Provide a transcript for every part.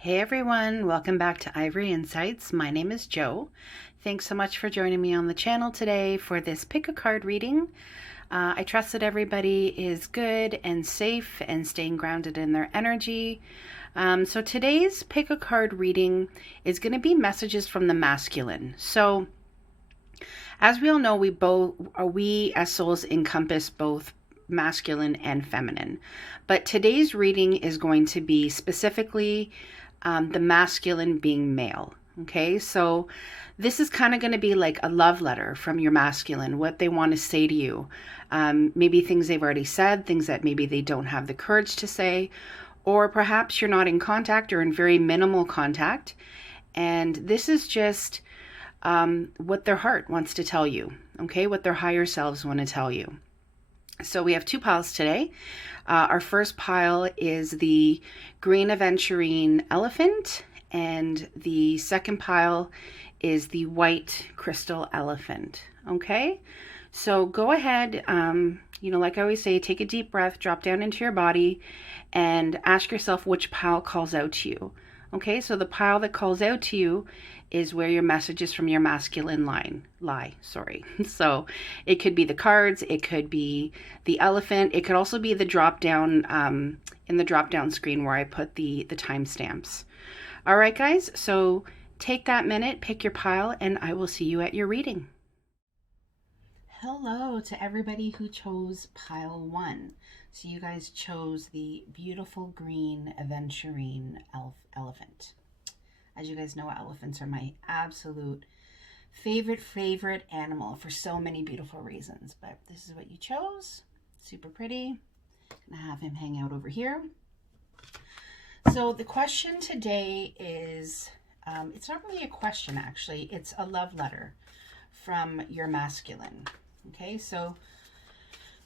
Hey everyone, welcome back to Ivory Insights. My name is Jo. Thanks so much for joining me on the channel today for this pick a card reading. I trust that everybody is good and safe and staying grounded in their energy. So today's pick a card reading is going to be messages from the masculine. So as we all know, we as souls encompass both masculine and feminine. But today's reading is going to be specifically the masculine being male. Okay, so this is kind of going to be like a love letter from your masculine, what they want to say to you. Maybe things they've already said, things that maybe they don't have the courage to say, or perhaps you're not in contact or in very minimal contact. And this is just what their heart wants to tell you, okay, what their higher selves want to tell you. So we have two piles today. Our first pile is the green aventurine elephant, and the second pile is the white crystal elephant. Okay, so go ahead, like I always say, take a deep breath, drop down into your body, and ask yourself which pile calls out to you. Okay, so the pile that calls out to you is where your messages from your masculine lie. So it could be the cards, it could be the elephant, it could also be the drop down in the drop down screen where I put the timestamps. All right, guys, so take that minute, pick your pile, and I will see you at your reading. Hello to everybody who chose pile 1. So you guys chose the beautiful green aventurine elephant. As you guys know, elephants are my absolute favorite animal for so many beautiful reasons. But this is what you chose. Super pretty. Gonna have him hang out over here. So the question today is, it's not really a question actually, it's a love letter from your masculine. Okay, so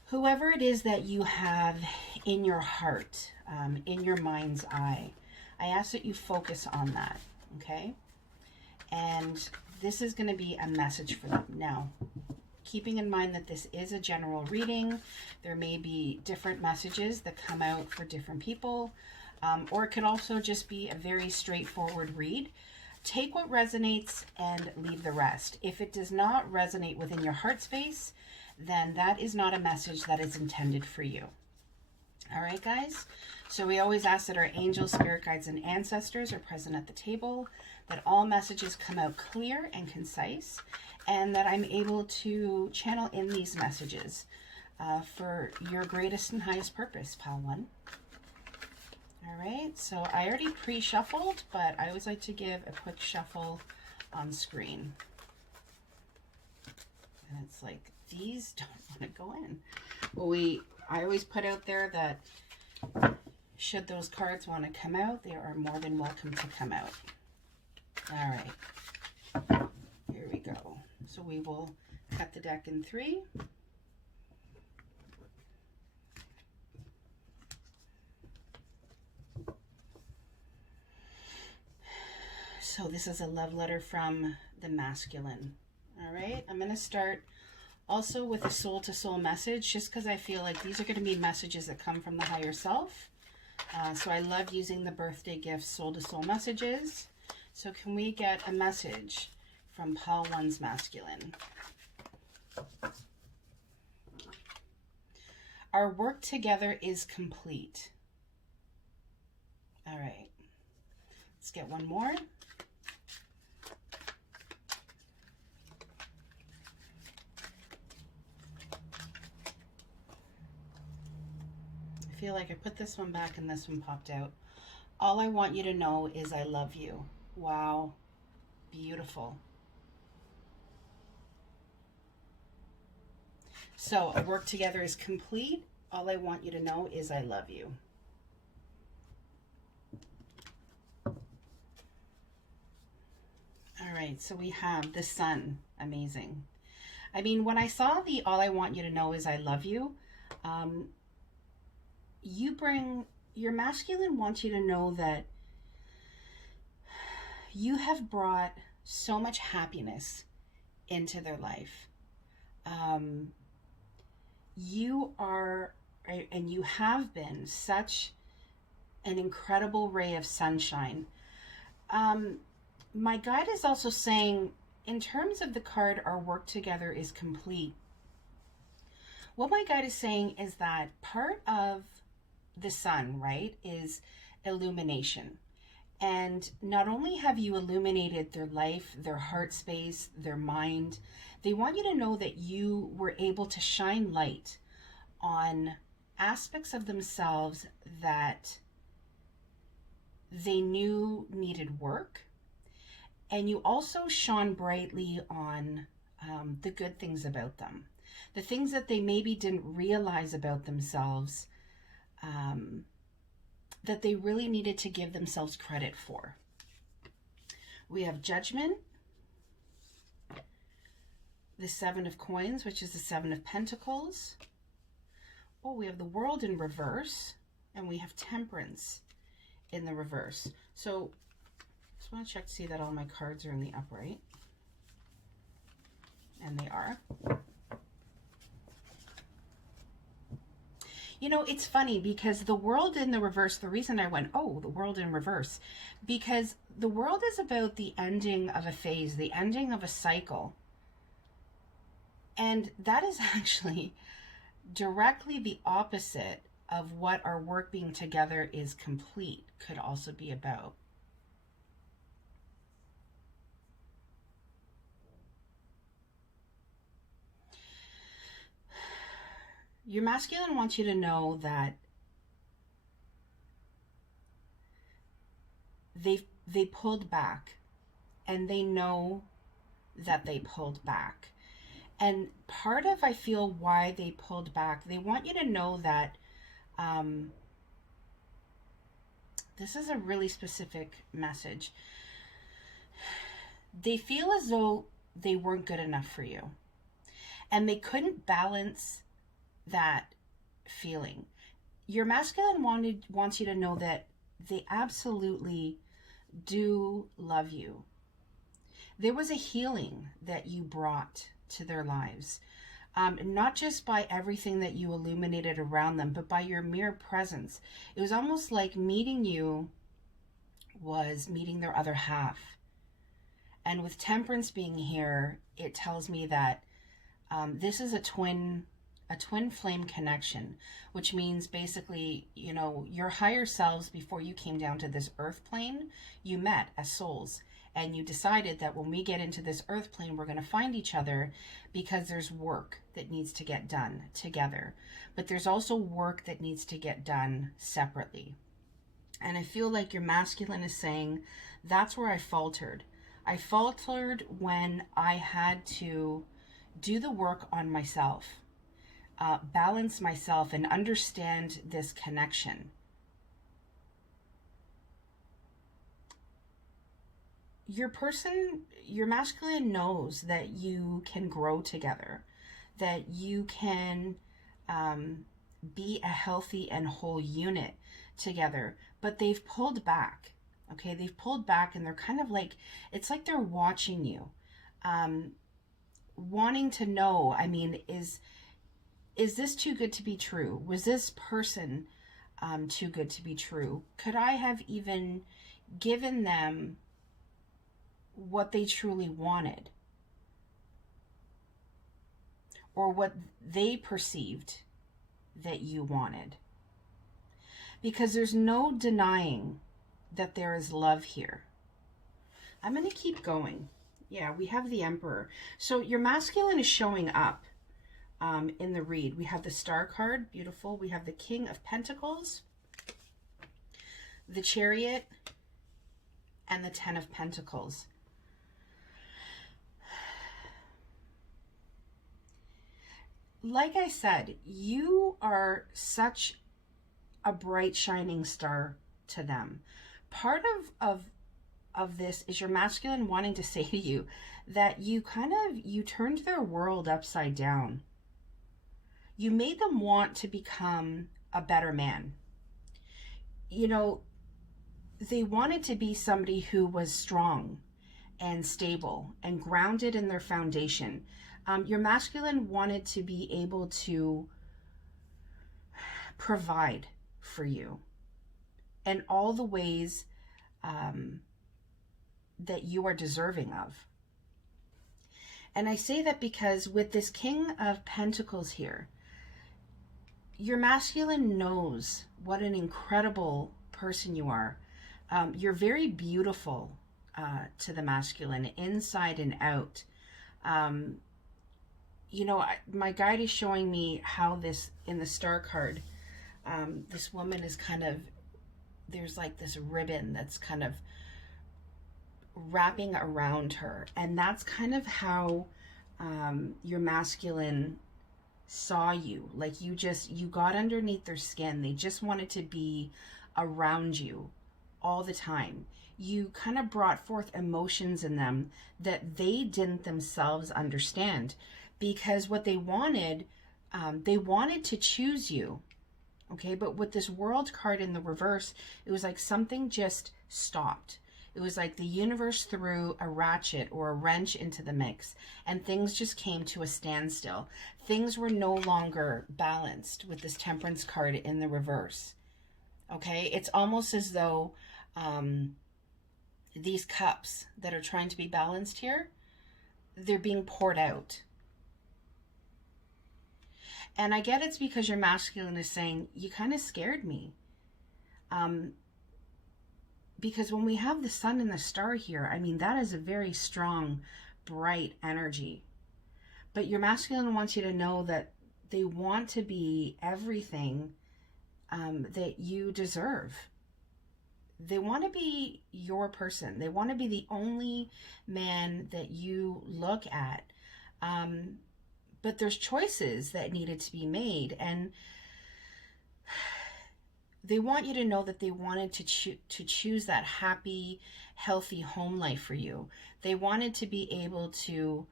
whoever it is that you have in your heart, in your mind's eye, I ask that you focus on that, okay? And this is going to be a message for them. Now, keeping in mind that this is a general reading, there may be different messages that come out for different people, or it could also just be a very straightforward read. Take what resonates and leave the rest. If it does not resonate within your heart space, then that is not a message that is intended for you. All right, guys? So we always ask that our angels, spirit guides, and ancestors are present at the table, that all messages come out clear and concise, and that I'm able to channel in these messages for your greatest and highest purpose, pile 1. All right, so I already pre-shuffled, but I always like to give a quick shuffle on screen. And it's like, these don't want to go in. Well, I always put out there that should those cards want to come out, they are more than welcome to come out. All right, here we go. So we will cut the deck in 3. So this is a love letter from the masculine. All right, I'm going to start also with a soul-to-soul message, just because I feel like these are going to be messages that come from the higher self. So I love using the birthday gift soul-to-soul messages. So can we get a message from pile 1's masculine? Our work together is complete. All right, let's get one more. I feel like I put this one back and this one popped out. All I want you to know is I love you. Wow, beautiful. So our work together is complete. All I want you to know is I love you. All right, so we have the sun. Amazing. I mean, when I saw the all I want you to know is I love you, your masculine wants you to know that you have brought so much happiness into their life. You are, and you have been such an incredible ray of sunshine My guide is also saying, in terms of the card, our work together is complete. What my guide is saying is that part of the sun, right, is illumination. And not only have you illuminated their life, their heart space, their mind, they want you to know that you were able to shine light on aspects of themselves that they knew needed work. And you also shone brightly on the good things about them, the things that they maybe didn't realize about themselves, that they really needed to give themselves credit for. We have Judgment, the Seven of Coins, which is the Seven of Pentacles. Oh, we have the World in reverse, and we have Temperance in the reverse. So just want to check to see that all my cards are in the upright. And they are. You know, it's funny because the World in the reverse, the reason I went, oh, the World in reverse, because the World is about the ending of a phase, the ending of a cycle. And that is actually directly the opposite of what our work being together is complete could also be about. Your masculine wants you to know that they pulled back, and they know that they pulled back. And part of, I feel, why they pulled back, they want you to know that this is a really specific message. They feel as though they weren't good enough for you, and they couldn't balance that feeling. Your masculine wants you to know that they absolutely do love you. There was a healing that you brought to their lives, not just by everything that you illuminated around them, but by your mere presence. It was almost like meeting you was meeting their other half. And with Temperance being here, it tells me that this is a twin flame connection, which means basically, you know, your higher selves, before you came down to this earth plane, you met as souls, and you decided that when we get into this earth plane, we're going to find each other because there's work that needs to get done together, but there's also work that needs to get done separately. And I feel like your masculine is saying, that's where I faltered. I faltered when I had to do the work on myself. Balance myself and understand this connection. Your masculine knows that you can grow together, that you can be a healthy and whole unit together, but they've pulled back. Okay, they've pulled back, and they're kind of like, it's like they're watching you, wanting to know, I mean, is this too good to be true? Was this person too good to be true? Could I have even given them what they truly wanted, or what they perceived that you wanted? Because there's no denying that there is love here. I'm going to keep going. Yeah, we have the Emperor. So your masculine is showing up in the read. We have the Star card, beautiful. We have the King of Pentacles, the Chariot, and the Ten of Pentacles. Like I said, you are such a bright shining star to them. Part of this is your masculine wanting to say to you that you turned their world upside down. You made them want to become a better man. You know, they wanted to be somebody who was strong and stable and grounded in their foundation. Your masculine wanted to be able to provide for you in all the ways that you are deserving of. And I say that because with this King of Pentacles here, your masculine knows what an incredible person you are. You're very beautiful to the masculine, inside and out. You know, my guide is showing me how this, in the Star card, this woman is kind of, there's like this ribbon that's kind of wrapping around her. And that's kind of how your masculine saw you. Like you got underneath their skin. They just wanted to be around you all the time. You kind of brought forth emotions in them that they didn't themselves understand, because what they wanted to choose you. Okay, but with this World card in the reverse, it was like something just stopped. It was like the universe threw a ratchet or a wrench into the mix, and things just came to a standstill. Things were no longer balanced with this Temperance card in the reverse. Okay, it's almost as though these cups that are trying to be balanced here, they're being poured out. And I get it's because your masculine is saying, you kind of scared me. Because when we have the sun and the star here, I mean, that is a very strong, bright energy. But your masculine wants you to know that they want to be everything that you deserve. They want to be your person. They want to be the only man that you look at. But there's choices that needed to be made, and they want you to know that they wanted to choose that happy, healthy home life for you. They wanted to be able to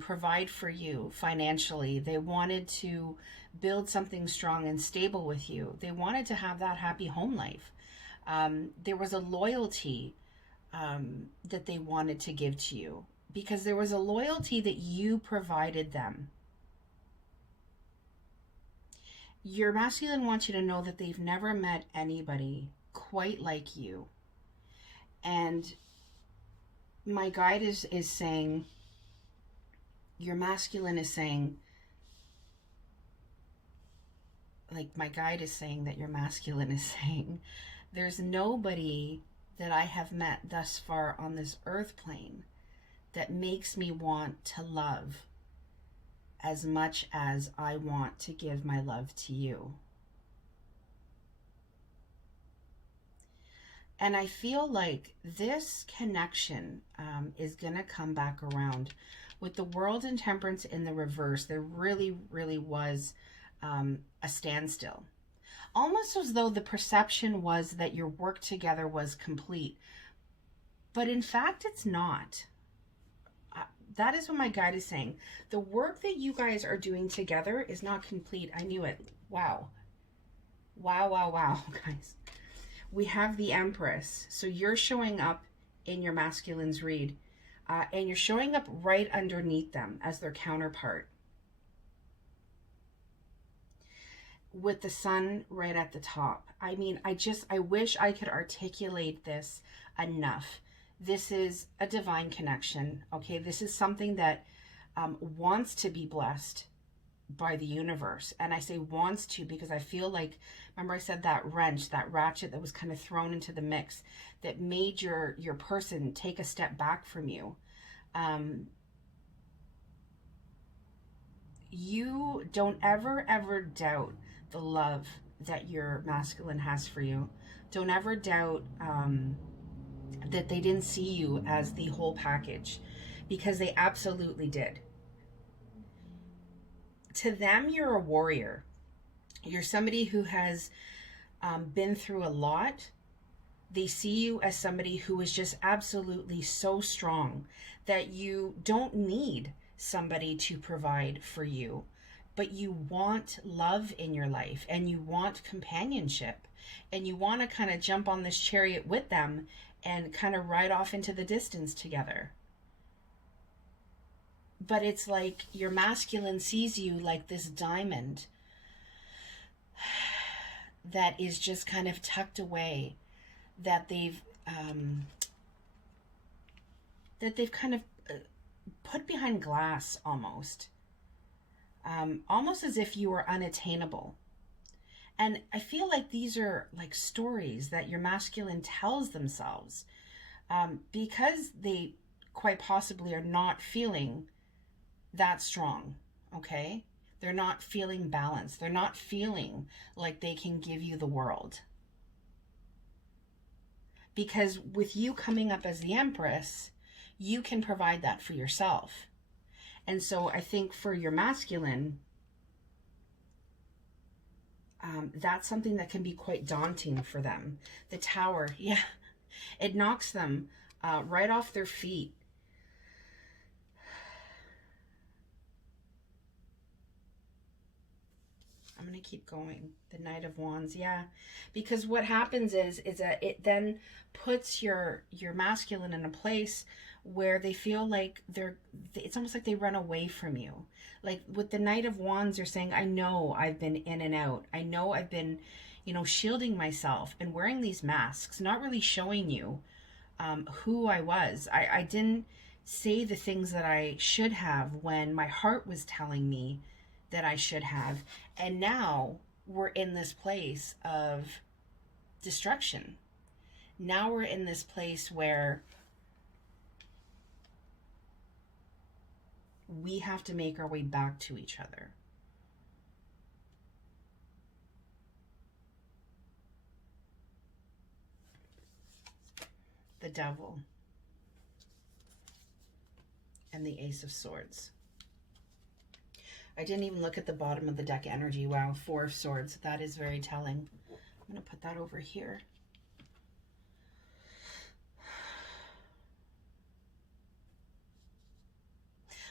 provide for you financially. They wanted to build something strong and stable with you. They wanted to have that happy home life. There was a loyalty that they wanted to give to you, because there was a loyalty that you provided them. Your masculine wants you to know that they've never met anybody quite like you. And my guide is saying, your masculine is saying, like my guide is saying that your masculine is saying, there's nobody that I have met thus far on this earth plane that makes me want to love as much as I want to give my love to you. And I feel like this connection is going to come back around. With the World and Temperance in the reverse, there really, really was a standstill. Almost as though the perception was that your work together was complete. But in fact, it's not. That is what my guide is saying. The work that you guys are doing together is not complete. I knew it. Wow. Wow, wow, wow, guys. We have the Empress. So you're showing up in your masculine's read. And you're showing up right underneath them as their counterpart. With the sun right at the top. I mean, I wish I could articulate this enough. This is a divine connection, okay? This is something that wants to be blessed by the universe. And I say wants to because I feel like, remember I said that wrench, that ratchet that was kind of thrown into the mix that made your person take a step back from you. You don't ever doubt the love that your masculine has for you. Don't ever doubt that they didn't see you as the whole package, because they absolutely did. To them, you're a warrior. You're somebody who has been through a lot. They see you as somebody who is just absolutely so strong that you don't need somebody to provide for you, but you want love in your life and you want companionship and you want to kind of jump on this chariot with them and kind of ride off into the distance together. But it's like your masculine sees you like this diamond that is just kind of tucked away, that they've that they've kind of put behind glass almost. Almost as if you were unattainable. And I feel like these are like stories that your masculine tells themselves, because they quite possibly are not feeling that strong, okay? They're not feeling balanced. They're not feeling like they can give you the world. Because with you coming up as the Empress, you can provide that for yourself. And so I think for your masculine, that's something that can be quite daunting for them. The Tower, yeah, it knocks them right off their feet. I'm going to keep going. The Knight of Wands, yeah. Because what happens is that it then puts your masculine in a place where they feel like it's almost like they run away from you. Like with the Knight of Wands, they're saying, I know I've been in and out. I know I've been, shielding myself and wearing these masks, not really showing you who I was. I didn't say the things that I should have when my heart was telling me that I should have. And now we're in this place of destruction. Now we're in this place where we have to make our way back to each other. The Devil and the Ace of Swords. I didn't even look at the bottom of the deck energy. Wow, 4 of Swords. That is very telling. I'm going to put that over here.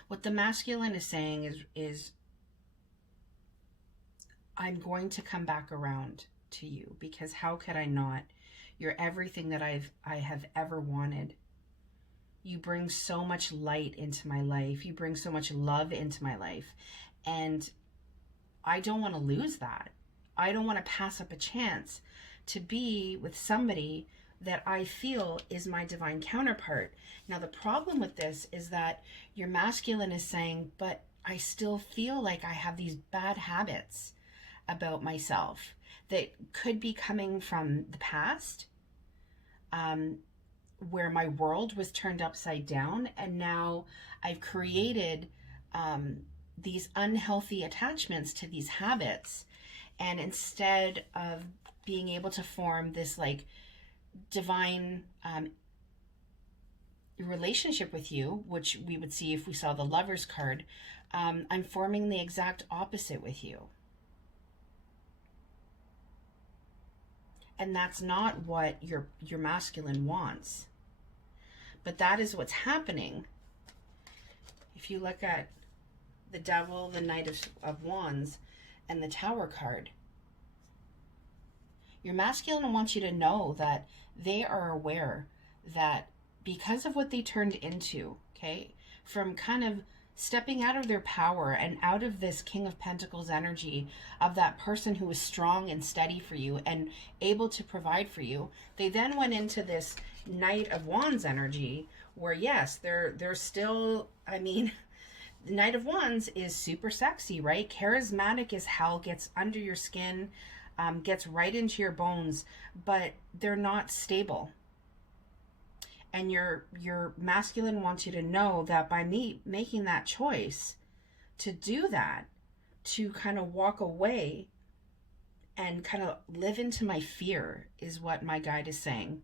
What the masculine is saying is I'm going to come back around to you, because how could I not? You're everything that I have ever wanted. You bring so much light into my life. You bring so much love into my life. And I don't want to lose that. I don't want to pass up a chance to be with somebody that I feel is my divine counterpart. Now, the problem with this is that your masculine is saying, but I still feel like I have these bad habits about myself that could be coming from the past, where my world was turned upside down, and now I've created these unhealthy attachments to these habits. And instead of being able to form this like divine relationship with you, which we would see if we saw the Lover's card, I'm forming the exact opposite with you. And that's not what your masculine wants. But that is what's happening. If you look at the Devil, the Knight of Wands, and the Tower card, your masculine wants you to know that they are aware that because of what they turned into, okay, from kind of stepping out of their power and out of this King of Pentacles energy of that person who was strong and steady for you and able to provide for you, they then went into this Knight of Wands energy where, yes, they're still, I mean, the Knight of Wands is super sexy, right? Charismatic as hell, gets under your skin, gets right into your bones, but they're not stable. And your masculine wants you to know that by me making that choice to do that, to kind of walk away and kind of live into my fear, is what my guide is saying.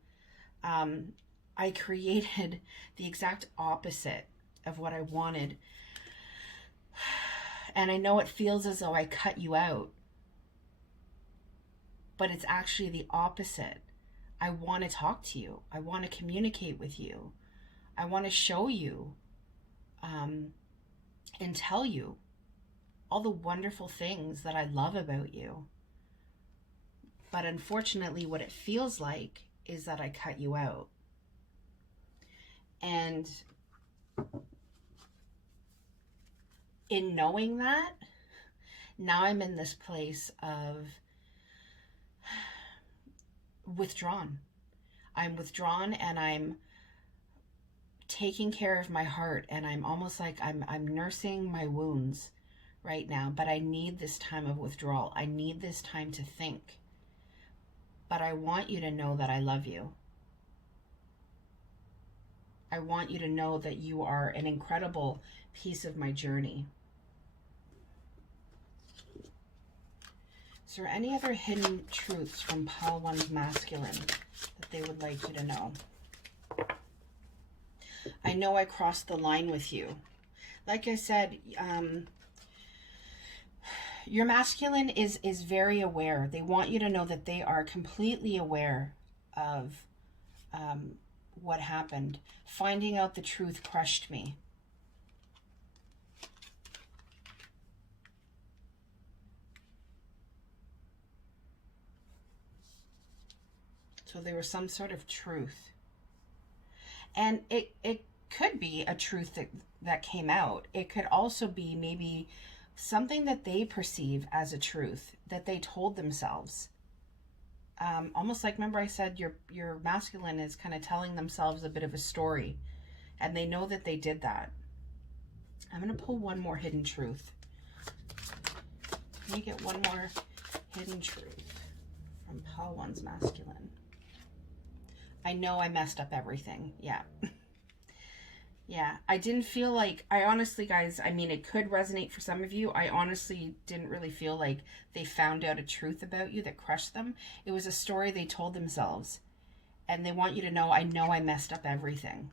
I created the exact opposite of what I wanted. And I know it feels as though I cut you out, but it's actually the opposite. I want to talk to you. I want to communicate with you. I want to show you and tell you all the wonderful things that I love about you. But unfortunately, what it feels like is that I cut you out. And in knowing that, now I'm in this place of withdrawn. I'm withdrawn, and I'm taking care of my heart, and I'm almost like I'm nursing my wounds right now, but I need this time of withdrawal. I need this time to think. But I want you to know that I love you. I want you to know that you are an incredible piece of my journey. Is there any other hidden truths from Pile 1's masculine that they would like you to know? I know I crossed the line with you. Like I said, your masculine is very aware. They want you to know that they are completely aware of what happened. Finding out the truth crushed me. So there was some sort of truth. And it could be a truth that came out. It could also be maybe something that they perceive as a truth that they told themselves. Almost like, remember I said your masculine is kind of telling themselves a bit of a story, and they know that they did that. I'm going to pull one more hidden truth. Let me get one more hidden truth from Pile 1's masculine. I know I messed up everything. Yeah. Yeah, I didn't feel like, I honestly, guys, I mean, it could resonate for some of you. I honestly didn't really feel like they found out a truth about you that crushed them. It was a story they told themselves. And they want you to know I messed up everything.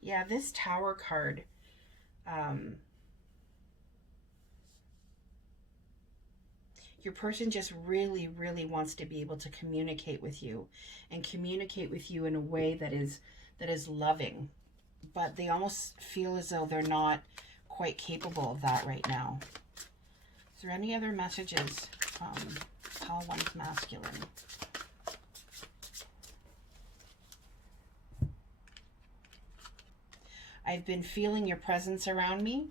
Yeah, this Tower card, your person just really, really wants to be able to communicate with you, and communicate with you in a way that is loving, but they almost feel as though they're not quite capable of that right now. Is there any other messages from Pile 1's masculine? I've been feeling your presence around me.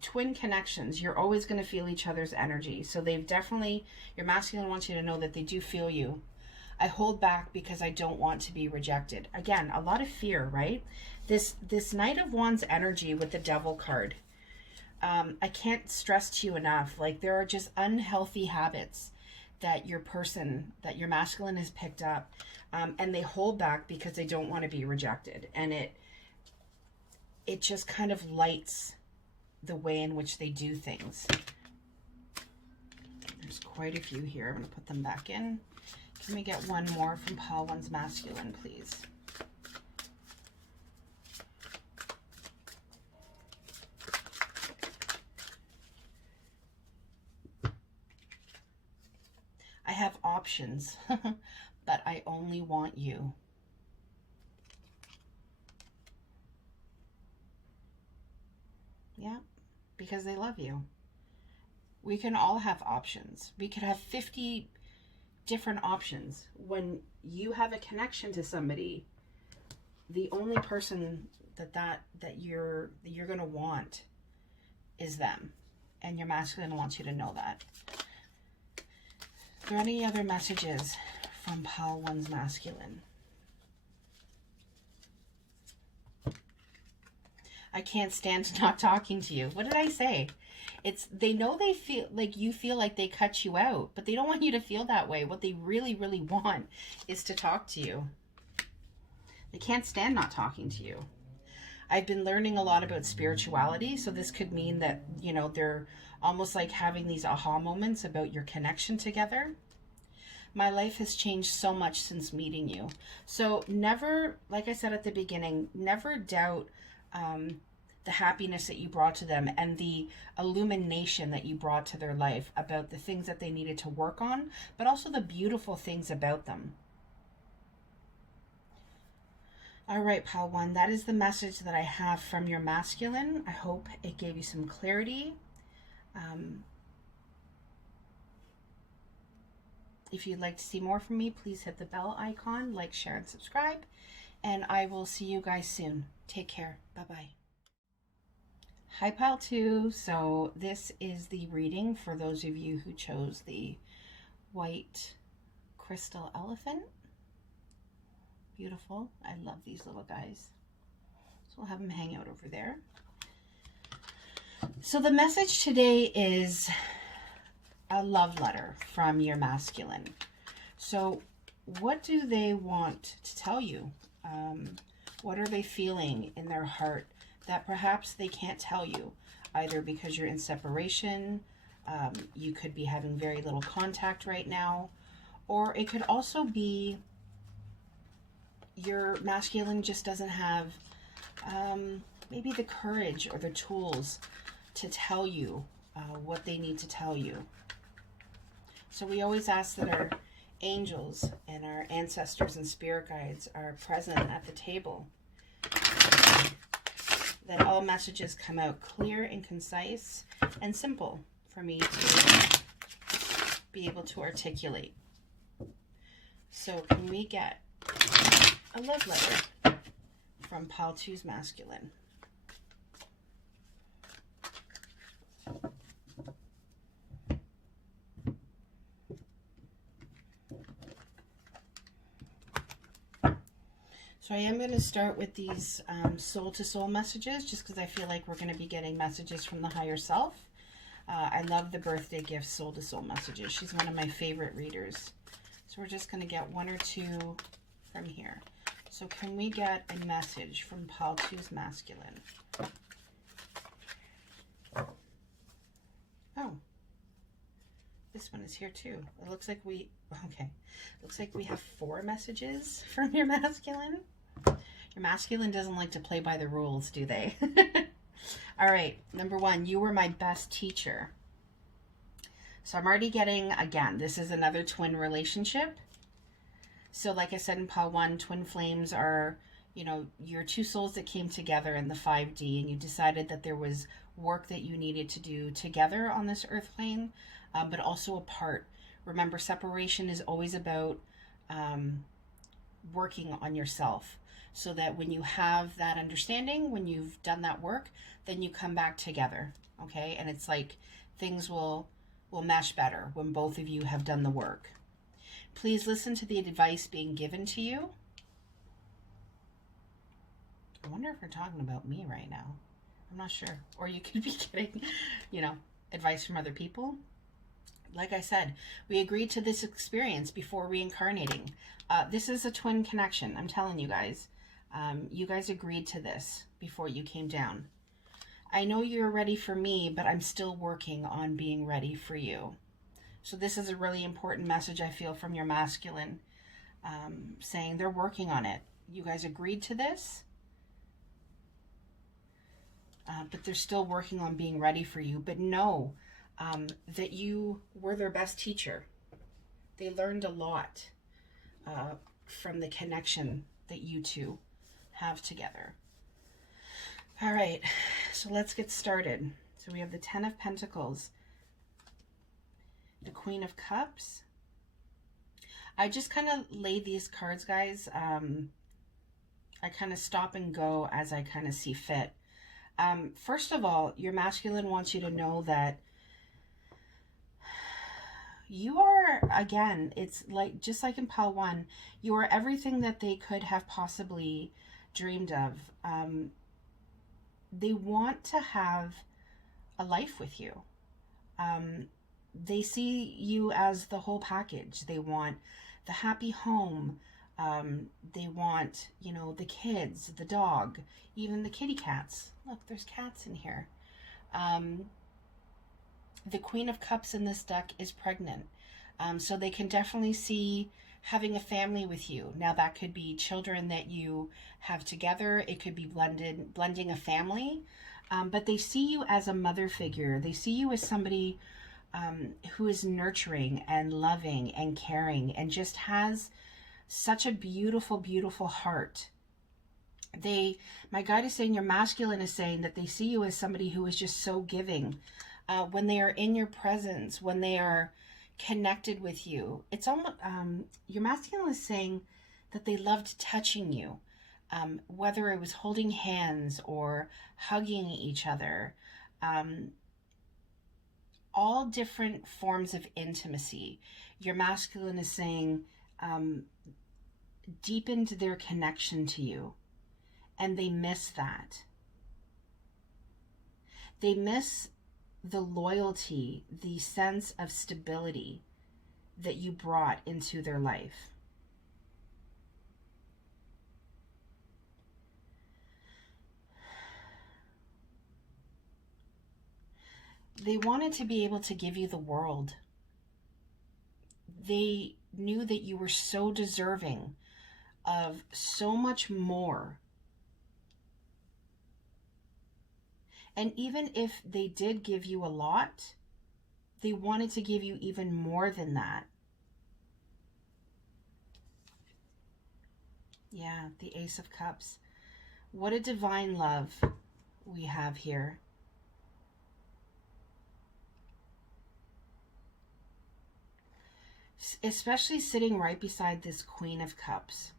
Twin connections, you're always going to feel each other's energy. So they've definitely, your masculine wants you to know that they do feel you. I hold back because I don't want to be rejected. Again, a lot of fear, right? This Knight of Wands energy with the Devil card. I can't stress to you enough, like there are just unhealthy habits that your person, that your masculine has picked up, and they hold back because they don't want to be rejected. And it just kind of lights the way in which they do things. There's quite a few here. I'm going to put them back in. Can we get one more from Pile 1's masculine, please? I have options, but I only want you. Yeah, because they love you. We can all have options. We could have 50 different options. When you have a connection to somebody, the only person that you're going to want is them. And your masculine wants you to know that. Are there any other messages from Pile 1's masculine? I can't stand not talking to you. What did I say? They know they feel like you feel like they cut you out, but they don't want you to feel that way. What they really, really want is to talk to you. They can't stand not talking to you. I've been learning a lot about spirituality, so this could mean that, you know, they're almost like having these aha moments about your connection together. My life has changed so much since meeting you. So never, like I said at the beginning, never doubt the happiness that you brought to them and the illumination that you brought to their life about the things that they needed to work on, but also the beautiful things about them. All right, Pile 1, that is the message that I have from your masculine. I hope it gave you some clarity. If you'd like to see more from me, please hit the bell icon, like, share, and subscribe. And I will see you guys soon. Take care. Bye-bye. Hi, Pile 2. So this is the reading for those of you who chose the white crystal elephant. Beautiful. I love these little guys. So we'll have them hang out over there. So the message today is a love letter from your masculine. So what do they want to tell you? What are they feeling in their heart that perhaps they can't tell you, either because you're in separation, you could be having very little contact right now, or it could also be your masculine just doesn't have maybe the courage or the tools to tell you what they need to tell you. So we always ask that our angels and our ancestors and spirit guides are present at the table, that all messages come out clear and concise and simple for me to be able to articulate. So can we get a love letter from Pile 2's masculine? So I am going to start with these soul-to-soul messages, just because I feel like we're going to be getting messages from the higher self. I love the birthday gift soul-to-soul messages. She's one of my favorite readers. So we're just going to get one or two from here. So can we get a message from Pile 2's masculine? Oh, this one is here too. It looks like looks like we have 4 messages from your masculine. Your masculine doesn't like to play by the rules, do they? All right, number 1, you were my best teacher. So I'm already getting, again, this is another twin relationship. So like I said in Pile 1, twin flames are, you know, your 2 souls that came together in the 5D, and you decided that there was work that you needed to do together on this earth plane, but also apart. Remember, separation is always about working on yourself, so that when you have that understanding, when you've done that work, then you come back together, okay? And it's like things will mesh better when both of you have done the work. Please listen to the advice being given to you. I wonder if we're talking about me right now. I'm not sure. Or you could be getting, you know, advice from other people. Like I said, we agreed to this experience before reincarnating. This is a twin connection. I'm telling you guys. You guys agreed to this before you came down. I know you're ready for me, but I'm still working on being ready for you. So this is a really important message, I feel, from your masculine, saying they're working on it. You guys agreed to this, but they're still working on being ready for you. But know that you were their best teacher. They learned a lot from the connection that you two have together. All right, so let's get started. So we have the 10 of Pentacles, the Queen of Cups. I just kind of lay these cards, guys. I kind of stop and go as I kind of see fit. First of all, your masculine wants you to know that you are, again, it's like, just like in Pile 1, you are everything that they could have possibly dreamed of. They want to have a life with you. They see you as the whole package. They want the happy home. They want, you know, the kids, the dog, even the kitty cats. Look, there's cats in here. The Queen of Cups in this deck is pregnant. So they can definitely see having a family with you. Now that could be children that you have together. It could be blending a family. But they see you as a mother figure. They see you as somebody who is nurturing and loving and caring and just has such a beautiful, beautiful heart. My guide is saying, your masculine is saying that they see you as somebody who is just so giving. When they are in your presence, when they are connected with you, it's almost, your masculine is saying that they loved touching you, whether it was holding hands or hugging each other, all different forms of intimacy. Your masculine is saying, deepened their connection to you, and they miss that. They miss the loyalty, the sense of stability that you brought into their life. They wanted to be able to give you the world. They knew that you were so deserving of so much more. And even if they did give you a lot, they wanted to give you even more than that. Yeah, the Ace of Cups. What a divine love we have here. Especially sitting right beside this Queen of Cups.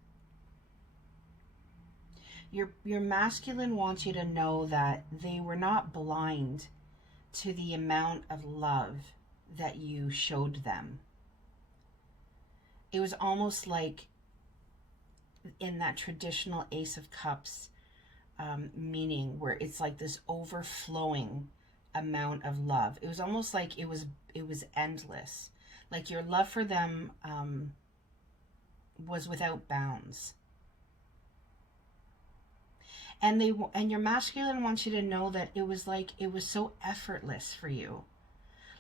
Your masculine wants you to know that they were not blind to the amount of love that you showed them. It was almost like in that traditional Ace of Cups meaning, where it's like this overflowing amount of love. It was almost like it was endless. Like your love for them was without bounds. And your masculine wants you to know that it was so effortless for you.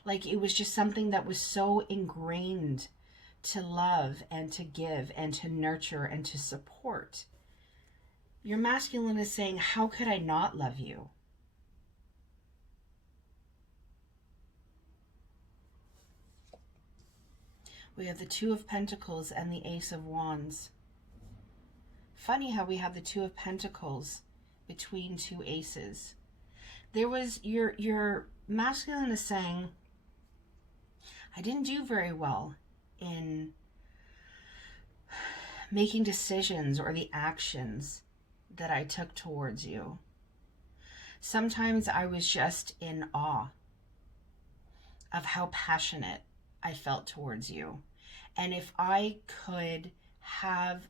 Like it was just something that was so ingrained to love and to give and to nurture and to support. Your masculine is saying, how could I not love you? We have the Two of Pentacles and the Ace of Wands. Funny how we have the Two of Pentacles between two aces. There was your masculine is saying, I didn't do very well in making decisions or the actions that I took towards you. Sometimes I was just in awe of how passionate I felt towards you. And if I could have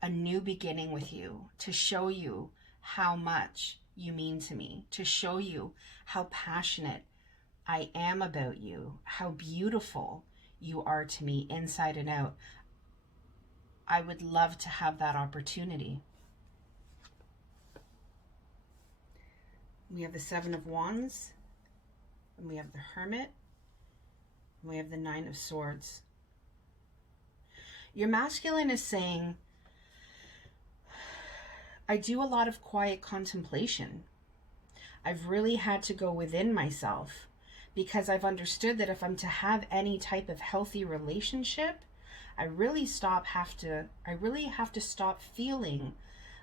a new beginning with you, to show you how much you mean to me, to show you how passionate I am about you, how beautiful you are to me inside and out, I would love to have that opportunity. We have the Seven of Wands, and we have the Hermit, and we have the Nine of Swords. Your masculine is saying, I do a lot of quiet contemplation. I've really had to go within myself, because I've understood that if I'm to have any type of healthy relationship, I really have to stop feeling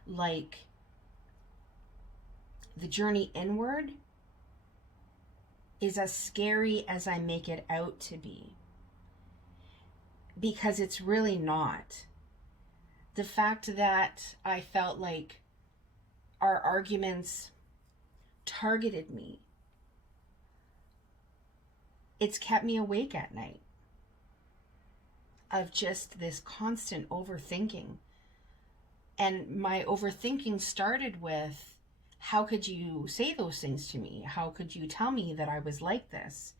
like the journey inward is as scary as I make it out to be. Because it's really not. The fact that I felt like our arguments targeted me, it's kept me awake at night, of just this constant overthinking. And my overthinking started with, how could you say those things to me? How could you tell me that I was like this?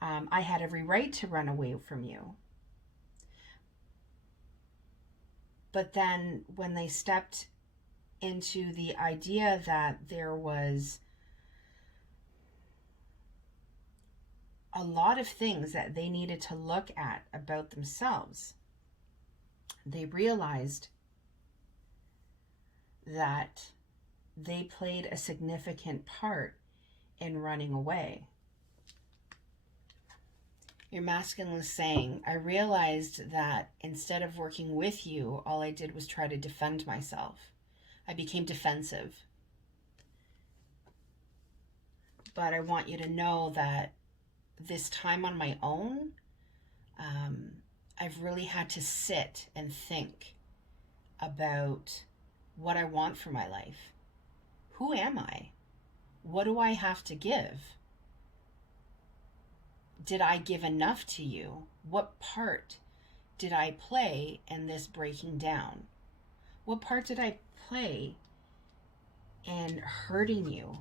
I had every right to run away from you. But then when they stepped into the idea that there was a lot of things that they needed to look at about themselves, they realized that they played a significant part in running away. Your masculine is saying, I realized that instead of working with you, all I did was try to defend myself. I became defensive. But I want you to know that this time on my own, I've really had to sit and think about what I want for my life. Who am I? What do I have to give? Did I give enough to you? What part did I play in this breaking down? What part did I play in hurting you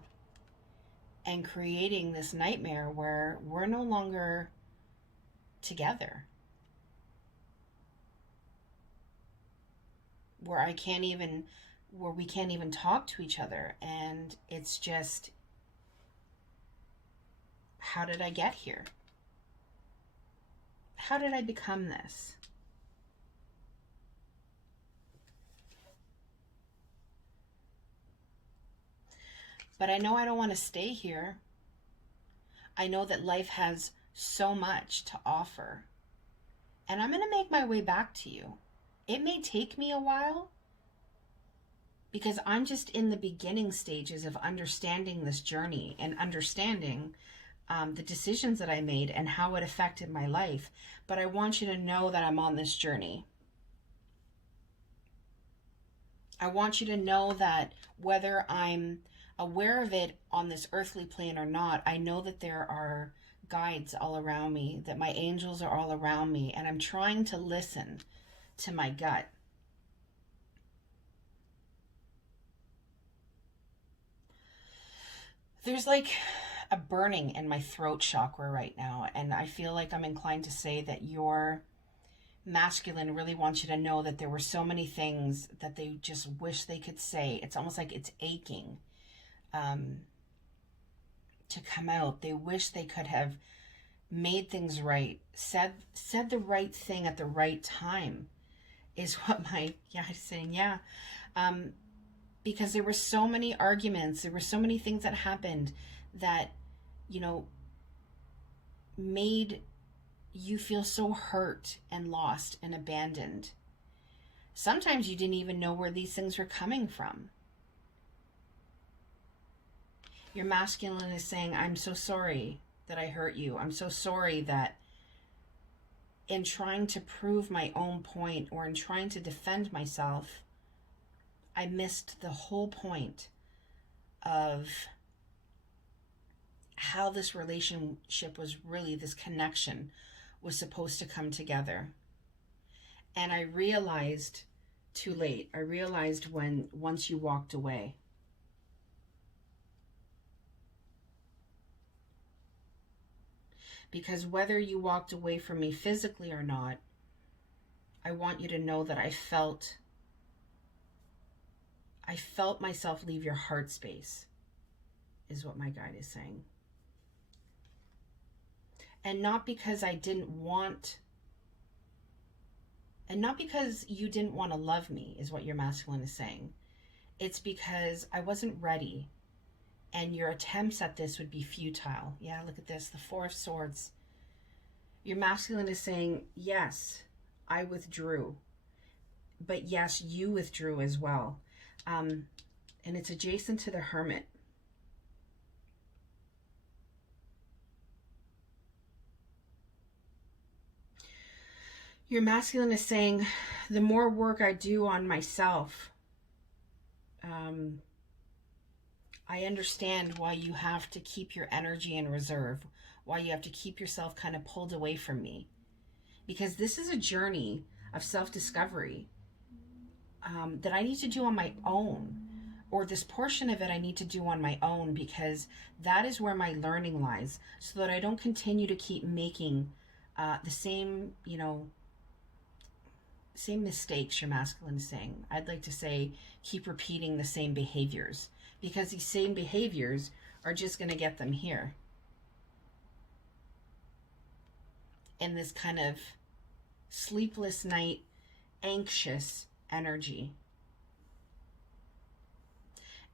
and creating this nightmare where we're no longer together? Where we can't even talk to each other, and it's just, how did I get here? How did I become this? But I know I don't want to stay here. I know that life has so much to offer. And I'm going to make my way back to you. It may take me a while because I'm just in the beginning stages of understanding this journey and understanding the decisions that I made and how it affected my life. But I want you to know that I'm on this journey. I want you to know that whether I'm aware of it on this earthly plane or not, I know that there are guides all around me, that my angels are all around me, and I'm trying to listen to my gut. There's like a burning in my throat chakra right now, and I feel like I'm inclined to say that your masculine really wants you to know that there were so many things that they just wish they could say. It's almost like it's aching to come out. They wish they could have made things right, said the right thing at the right time, is what my is saying. Because there were so many arguments, there were so many things that happened that, made you feel so hurt and lost and abandoned. Sometimes you didn't even know where these things were coming from. Your masculine is saying, I'm so sorry that I hurt you. I'm so sorry that in trying to prove my own point or in trying to defend myself, I missed the whole point of how this relationship was really, this connection was supposed to come together. And I realized too late. I realized once you walked away. Because whether you walked away from me physically or not, I want you to know that I felt myself leave your heart space, is what my guide is saying. And not because I didn't want, and not because you didn't want to love me, is what your masculine is saying. It's because I wasn't ready, and your attempts at this would be futile. Yeah, look at this, the Four of Swords. Your masculine is saying, yes, I withdrew, but yes, you withdrew as well. And it's adjacent to the Hermit. Your masculine is saying, the more work I do on myself, I understand why you have to keep your energy in reserve, why you have to keep yourself kind of pulled away from me. Because this is a journey of self-discovery that I need to do on my own, or this portion of it I need to do on my own, because that is where my learning lies, so that I don't continue to keep making the same, same mistakes. Your masculine is saying, I'd like to say, keep repeating the same behaviors, because these same behaviors are just going to get them here in this kind of sleepless night, anxious energy.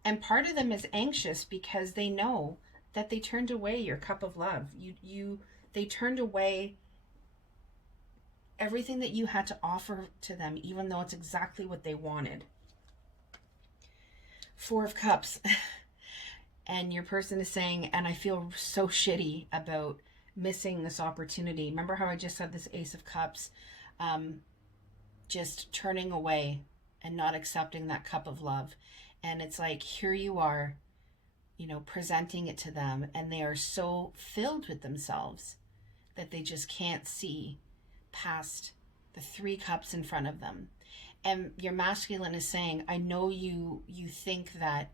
And part of them is anxious because they know that they turned away your cup of love. They turned away everything that you had to offer to them, even though it's exactly what they wanted. Four of Cups. And your person is saying, and I feel so shitty about missing this opportunity. Remember how I just said this Ace of Cups? Just turning away and not accepting that cup of love. And it's like, here you are, presenting it to them, and they are so filled with themselves that they just can't see past the 3 cups in front of them. And your masculine is saying, I know you think that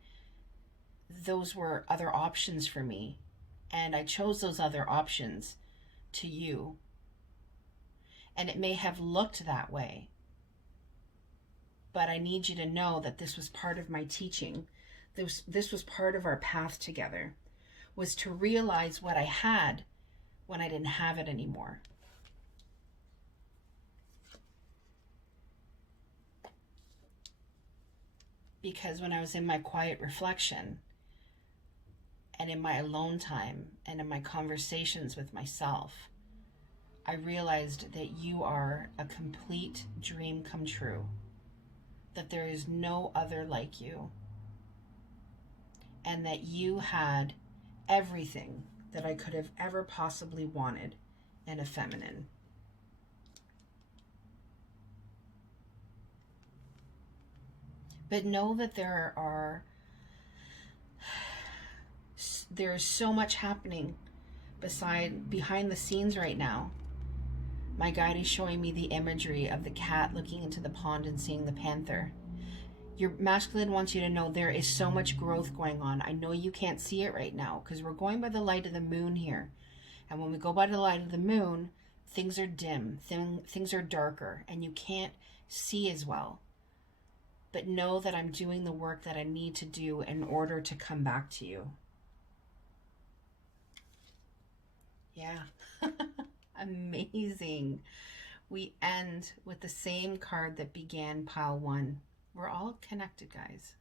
those were other options for me, and I chose those other options to you. And it may have looked that way, but I need you to know that this was part of my teaching. This was part of our path together, was to realize what I had when I didn't have it anymore. Because when I was in my quiet reflection and in my alone time and in my conversations with myself, I realized that you are a complete dream come true, that there is no other like you, and that you had everything that I could have ever possibly wanted in a feminine. But know that there's so much happening behind the scenes right now. My guide is showing me the imagery of the cat looking into the pond and seeing the panther. Your masculine wants you to know there is so much growth going on. I know you can't see it right now because we're going by the light of the moon here. And when we go by the light of the moon, things are dim, things are darker, and you can't see as well. But know that I'm doing the work that I need to do in order to come back to you. Yeah. Amazing. We end with the same card that began pile 1. We're all connected, guys.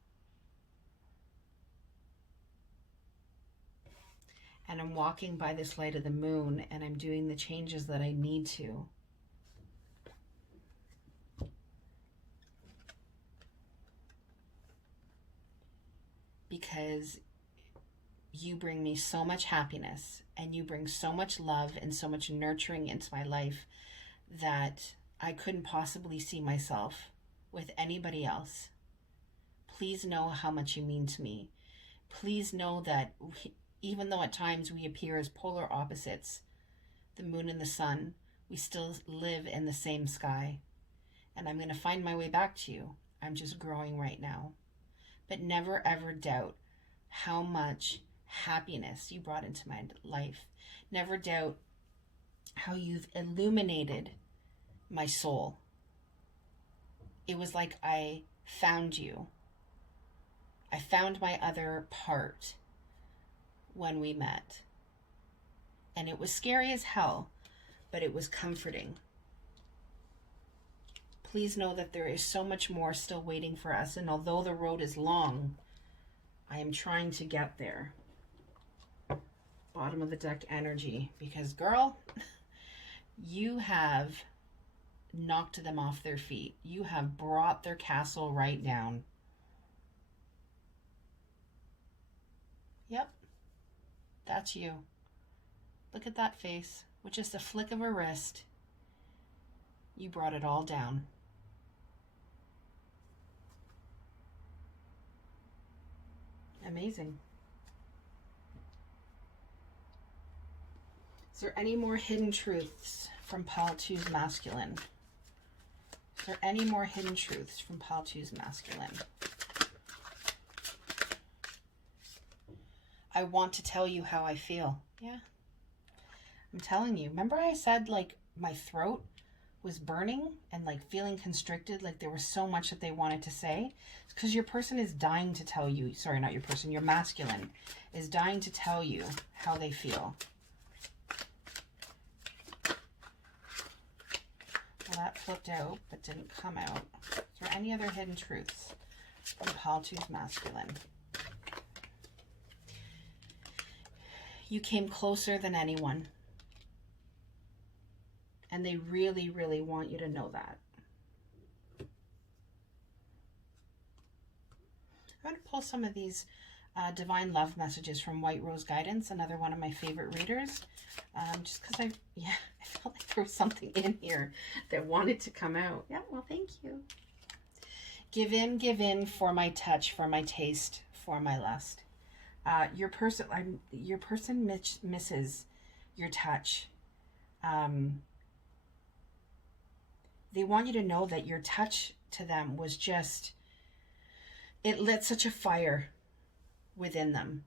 And I'm walking by this light of the moon, and I'm doing the changes that I need to. Because you bring me so much happiness, and you bring so much love and so much nurturing into my life that I couldn't possibly see myself with anybody else. Please know how much you mean to me. Please know that even though at times we appear as polar opposites, the moon and the sun, we still live in the same sky. And I'm going to find my way back to you. I'm just growing right now. But never ever doubt how much happiness you brought into my life. Never doubt how you've illuminated my soul. It was like I found you. I found my other part when we met. And it was scary as hell, but it was comforting. Please know that there is so much more still waiting for us, and although the road is long, I am trying to get there. Bottom of the deck energy, because girl, you have knocked them off their feet. You have brought their castle right down. Yep, that's you. Look at that face. With just a flick of a wrist, you brought it all down. Amazing. Is there any more hidden truths from Pile 2's masculine? Is there any more hidden truths from Pile 2's masculine? I want to tell you how I feel. Yeah. I'm telling you. Remember I said like my throat was burning and like feeling constricted, like there was so much that they wanted to say? It's because your person is dying to tell you, sorry, not your person, your masculine is dying to tell you how they feel. Well, that flipped out, but didn't come out. Is there any other hidden truths from Pile 2's masculine? You came closer than anyone. And they really, really want you to know that. I'm going to pull some of these divine love messages from White Rose Guidance, another one of my favorite readers. Just because I felt like there was something in here that wanted to come out. Yeah, well, thank you. Give in for my touch, for my taste, for my lust. Your person misses your touch. They want you to know that your touch to them was just, it lit such a fire within them.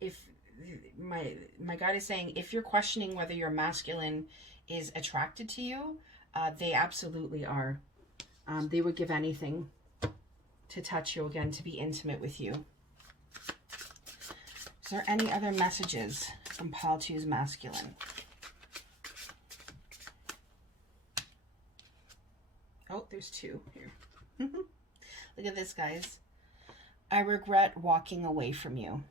If my guide is saying, if you're questioning whether your masculine is attracted to you, they absolutely are. They would give anything to touch you again, to be intimate with you. Is there any other messages from Pile 2's masculine? Oh, there's two here. Look at this, guys. I regret walking away from you.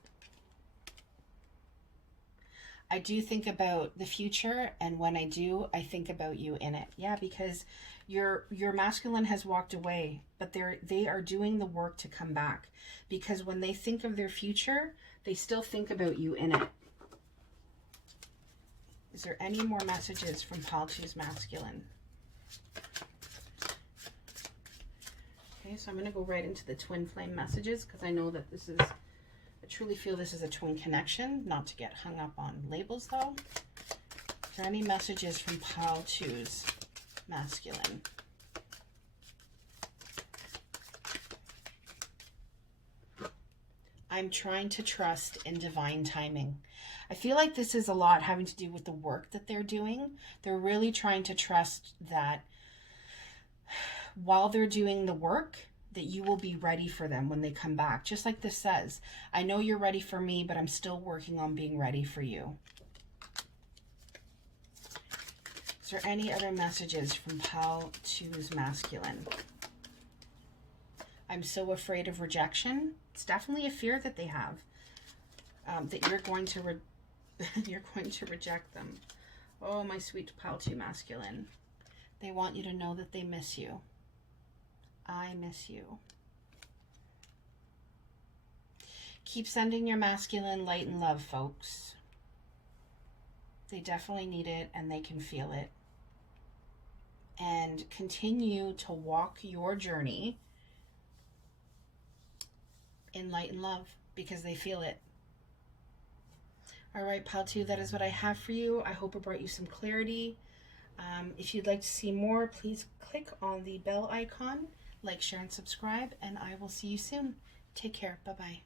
I do think about the future, and when I do, I think about you in it. Yeah, because your masculine has walked away, but they are doing the work to come back. Because when they think of their future, they still think about you in it. Is there any more messages from Pile 2's masculine? Okay, so I'm going to go right into the twin flame messages, because I know that this is, I truly feel this is a twin connection. Not to get hung up on labels, though. Is there any messages from Pile 2's masculine? I'm trying to trust in divine timing. I feel like this is a lot having to do with the work that they're doing. They're really trying to trust that while they're doing the work, that you will be ready for them when they come back. Just like this says, I know you're ready for me, but I'm still working on being ready for you. Is there any other messages from Pile 2's masculine? I'm so afraid of rejection. It's definitely a fear that they have, that you're going to you're going to reject them. Oh, my sweet Pile 2 masculine. They want you to know that they miss you. I miss you. Keep sending your masculine light and love, folks. They definitely need it, and they can feel it. And continue to walk your journey in light and love, because they feel it. All right, Pile 2, that is what I have for you. I hope it brought you some clarity. If you'd like to see more, please click on the bell icon, like, share, and subscribe, and I will see you soon. Take care. Bye-bye.